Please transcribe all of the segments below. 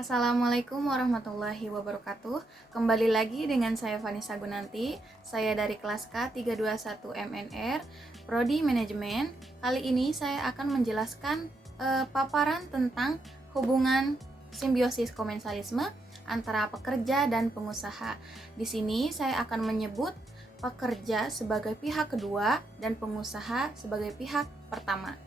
Assalamualaikum warahmatullahi wabarakatuh. Kembali lagi dengan saya Vanessa Gunanti. Saya dari kelas K321 MNR, Prodi Manajemen. Kali ini saya akan menjelaskan paparan tentang hubungan simbiosis komensalisme antara pekerja dan pengusaha. Di sini saya akan menyebut pekerja sebagai pihak kedua dan pengusaha sebagai pihak pertama.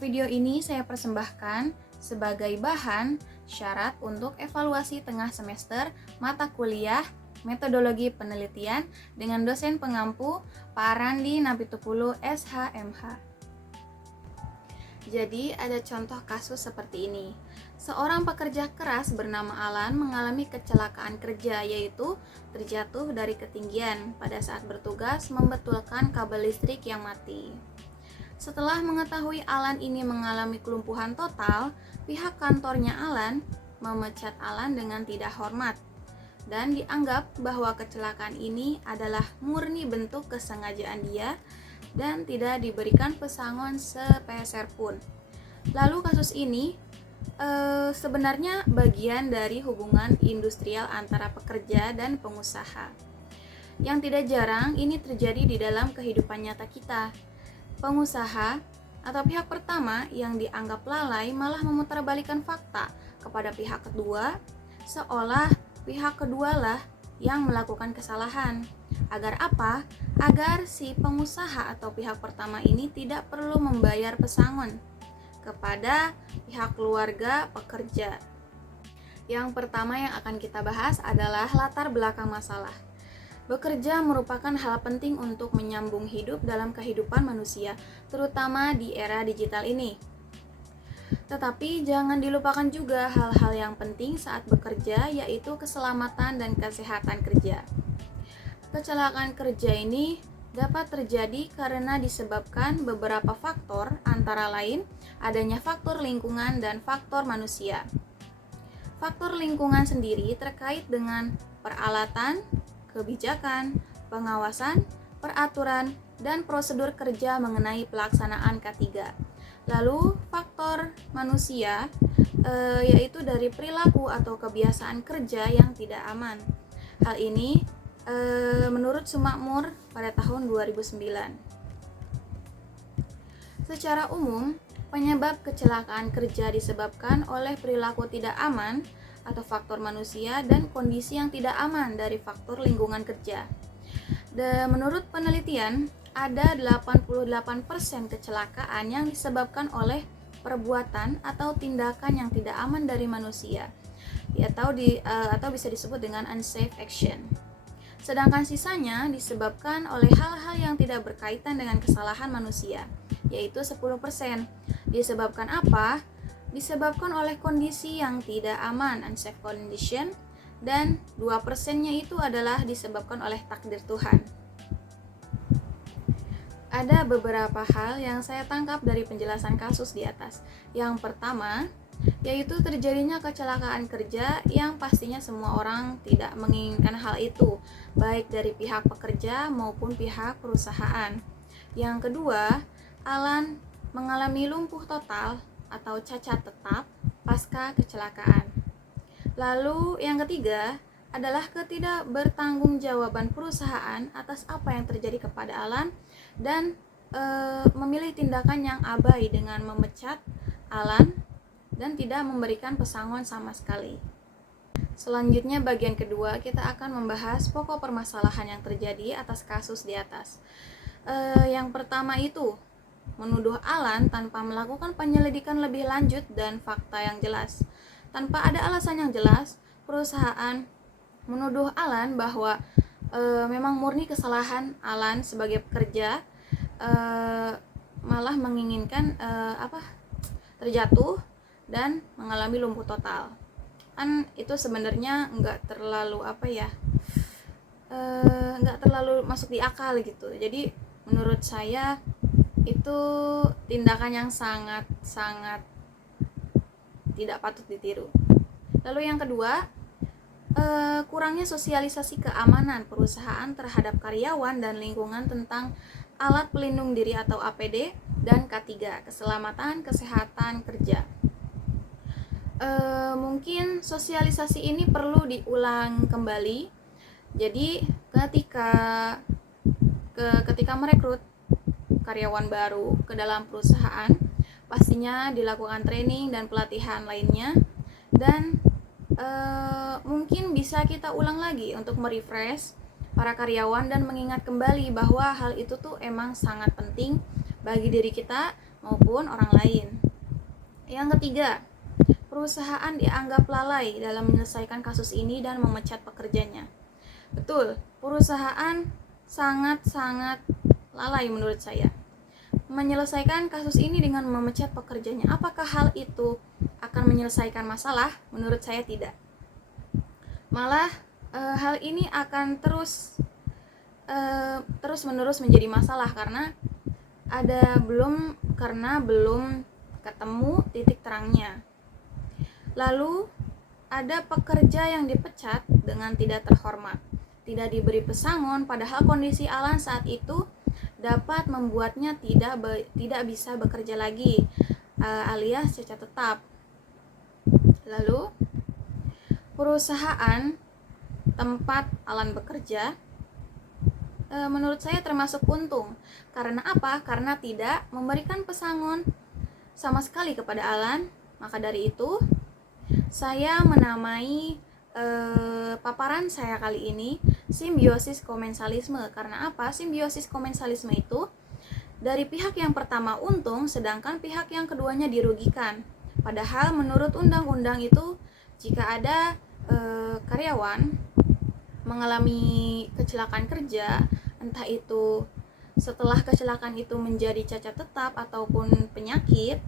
Video ini saya persembahkan sebagai bahan syarat untuk evaluasi tengah semester mata kuliah metodologi penelitian dengan dosen pengampu Pak Randi Napitupulu SHMH. Jadi ada contoh kasus seperti ini. Seorang pekerja keras bernama Alan mengalami kecelakaan kerja, yaitu terjatuh dari ketinggian pada saat bertugas membetulkan kabel listrik yang mati. Setelah mengetahui Alan ini mengalami kelumpuhan total, pihak kantornya Alan memecat Alan dengan tidak hormat dan dianggap bahwa kecelakaan ini adalah murni bentuk kesengajaan dia dan tidak diberikan pesangon sepeser pun. Lalu kasus ini sebenarnya bagian dari hubungan industrial antara pekerja dan pengusaha. Yang tidak jarang ini terjadi di dalam kehidupan nyata kita. Pengusaha atau pihak pertama yang dianggap lalai malah memutarbalikkan fakta kepada pihak kedua, seolah pihak kedualah yang melakukan kesalahan. Agar apa? Agar si pengusaha atau pihak pertama ini tidak perlu membayar pesangon kepada pihak keluarga pekerja. Yang pertama yang akan kita bahas adalah latar belakang masalah. Bekerja merupakan hal penting untuk menyambung hidup dalam kehidupan manusia, terutama di era digital ini. Tetapi jangan dilupakan juga hal-hal yang penting saat bekerja, yaitu keselamatan dan kesehatan kerja. Kecelakaan kerja ini dapat terjadi karena disebabkan beberapa faktor, antara lain adanya faktor lingkungan dan faktor manusia. Faktor lingkungan sendiri terkait dengan peralatan, kebijakan, pengawasan, peraturan, dan prosedur kerja mengenai pelaksanaan K3. Lalu faktor manusia yaitu dari perilaku atau kebiasaan kerja yang tidak aman. Hal ini menurut Sumakmur pada tahun 2009. Secara umum, penyebab kecelakaan kerja disebabkan oleh perilaku tidak aman atau faktor manusia dan kondisi yang tidak aman dari faktor lingkungan kerja. Dan menurut penelitian, ada 88% kecelakaan yang disebabkan oleh perbuatan atau tindakan yang tidak aman dari manusia, atau bisa disebut dengan unsafe action. Sedangkan sisanya disebabkan oleh hal-hal yang tidak berkaitan dengan kesalahan manusia, yaitu 10%. Disebabkan apa? Disebabkan oleh kondisi yang tidak aman, unsafe condition, dan 2%-nya itu adalah disebabkan oleh takdir Tuhan. Ada beberapa hal yang saya tangkap dari penjelasan kasus di atas. Yang pertama, yaitu terjadinya kecelakaan kerja yang pastinya semua orang tidak menginginkan hal itu, baik dari pihak pekerja maupun pihak perusahaan. Yang kedua, Alan mengalami lumpuh total atau cacat tetap pasca kecelakaan. Lalu yang ketiga adalah ketidakbertanggungjawaban perusahaan atas apa yang terjadi kepada Alan dan memilih tindakan yang abai dengan memecat Alan dan tidak memberikan pesangon sama sekali. Selanjutnya bagian kedua kita akan membahas pokok permasalahan yang terjadi atas kasus di atas. Yang pertama itu menuduh Alan tanpa melakukan penyelidikan lebih lanjut dan fakta yang jelas. Tanpa ada alasan yang jelas, perusahaan menuduh Alan bahwa memang murni kesalahan Alan sebagai pekerja, malah menginginkan terjatuh dan mengalami lumpuh total. Kan itu sebenarnya nggak terlalu nggak terlalu masuk di akal gitu. Jadi menurut saya itu tindakan yang sangat tidak patut ditiru. Lalu yang kedua, kurangnya sosialisasi keamanan perusahaan terhadap karyawan dan lingkungan tentang alat pelindung diri atau APD dan K3, keselamatan kesehatan kerja. mungkin sosialisasi ini perlu diulang kembali. Jadi ketika merekrut karyawan baru ke dalam perusahaan, pastinya dilakukan training dan pelatihan lainnya, dan mungkin bisa kita ulang lagi untuk merefresh para karyawan dan mengingat kembali bahwa hal itu tuh emang sangat penting bagi diri kita maupun orang lain. Yang ketiga, perusahaan dianggap lalai dalam menyelesaikan kasus ini dan memecat pekerjanya. Betul, perusahaan sangat-sangat lalai menurut saya menyelesaikan kasus ini dengan memecat pekerjanya. Apakah hal itu akan menyelesaikan masalah? Menurut saya tidak. Malah hal ini akan terus-menerus menjadi masalah karena belum ketemu titik terangnya. Lalu ada pekerja yang dipecat dengan tidak terhormat, tidak diberi pesangon, padahal kondisi Alan saat itu dapat membuatnya tidak bisa bekerja lagi, alias cacat tetap. Lalu perusahaan tempat Alan bekerja menurut saya termasuk untung. Karena apa? Karena tidak memberikan pesangon sama sekali kepada Alan. Maka dari itu saya menamai paparan saya kali ini simbiosis komensalisme. Karena apa? Simbiosis komensalisme itu dari pihak yang pertama untung, sedangkan pihak yang keduanya dirugikan. Padahal menurut undang-undang itu jika ada karyawan mengalami kecelakaan kerja, entah itu setelah kecelakaan itu menjadi cacat tetap ataupun penyakit,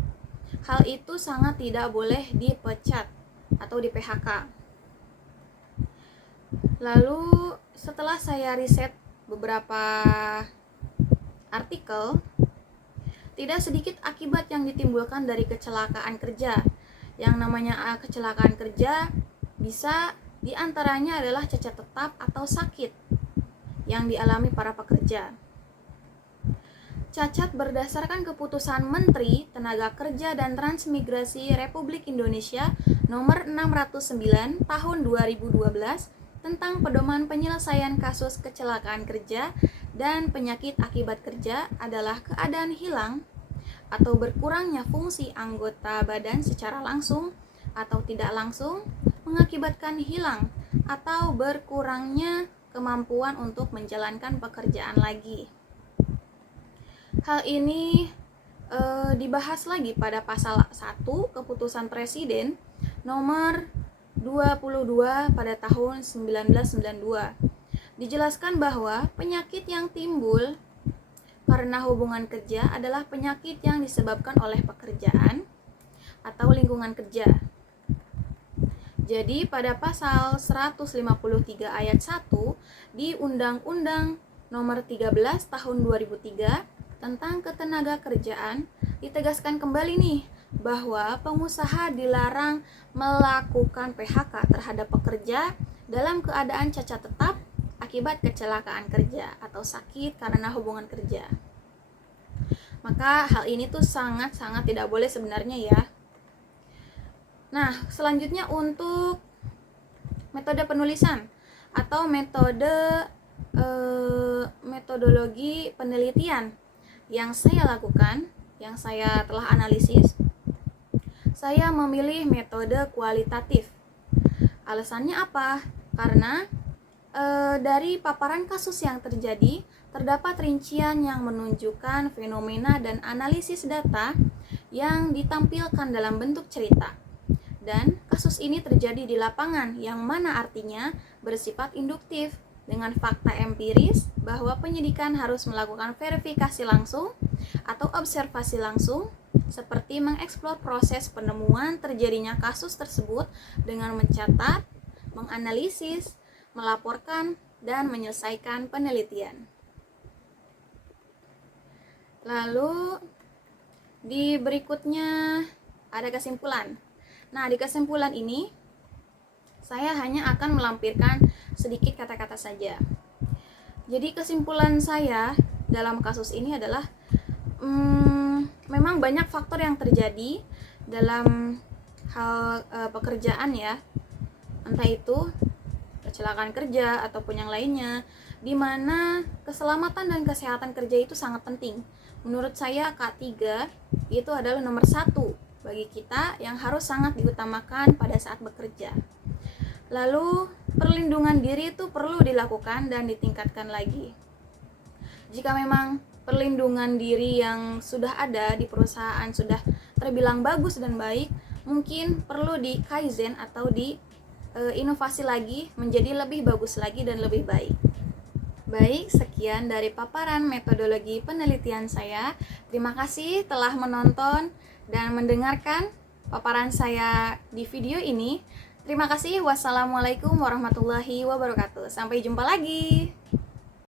hal itu sangat tidak boleh dipecat atau di PHK. Lalu setelah saya riset beberapa artikel, tidak sedikit akibat yang ditimbulkan dari kecelakaan kerja. Yang namanya kecelakaan kerja bisa diantaranya adalah cacat tetap atau sakit yang dialami para pekerja. Cacat berdasarkan keputusan Menteri Tenaga Kerja dan Transmigrasi Republik Indonesia nomor 609 tahun 2012 tentang pedoman penyelesaian kasus kecelakaan kerja dan penyakit akibat kerja adalah keadaan hilang atau berkurangnya fungsi anggota badan secara langsung atau tidak langsung mengakibatkan hilang atau berkurangnya kemampuan untuk menjalankan pekerjaan lagi. Hal ini dibahas lagi pada pasal 1 Keputusan Presiden nomor 22 pada tahun 1992. Dijelaskan bahwa penyakit yang timbul karena hubungan kerja adalah penyakit yang disebabkan oleh pekerjaan atau lingkungan kerja. Jadi pada pasal 153 ayat 1 di Undang-Undang nomor 13 tahun 2003 tentang ketenaga kerjaan ditegaskan kembali nih bahwa pengusaha dilarang melakukan PHK terhadap pekerja dalam keadaan cacat tetap akibat kecelakaan kerja atau sakit karena hubungan kerja. Maka hal ini tuh sangat-sangat tidak boleh sebenarnya ya. Nah, selanjutnya untuk metode penulisan atau metodologi penelitian yang saya lakukan, yang saya telah analisis, saya memilih metode kualitatif. Alasannya apa? Karena dari paparan kasus yang terjadi, terdapat rincian yang menunjukkan fenomena dan analisis data yang ditampilkan dalam bentuk cerita. Dan kasus ini terjadi di lapangan, yang mana artinya bersifat induktif dengan fakta empiris bahwa penyidikan harus melakukan verifikasi langsung atau observasi langsung, seperti mengeksplor proses penemuan terjadinya kasus tersebut dengan mencatat, menganalisis, melaporkan, dan menyelesaikan penelitian. Lalu di berikutnya ada kesimpulan. Nah, di kesimpulan ini saya hanya akan melampirkan sedikit kata-kata saja. Jadi kesimpulan saya dalam kasus ini adalah memang banyak faktor yang terjadi dalam hal pekerjaan ya, entah itu kecelakaan kerja ataupun yang lainnya, di mana keselamatan dan kesehatan kerja itu sangat penting. Menurut saya K3 itu adalah nomor 1 bagi kita yang harus sangat diutamakan pada saat bekerja. Lalu perlindungan diri itu perlu dilakukan dan ditingkatkan lagi. Jika memang perlindungan diri yang sudah ada di perusahaan sudah terbilang bagus dan baik, mungkin perlu di kaizen atau di inovasi lagi menjadi lebih bagus lagi dan lebih baik. Baik, sekian dari paparan metodologi penelitian saya. Terima kasih telah menonton dan mendengarkan paparan saya di video ini. Terima kasih. Wassalamualaikum warahmatullahi wabarakatuh. Sampai jumpa lagi.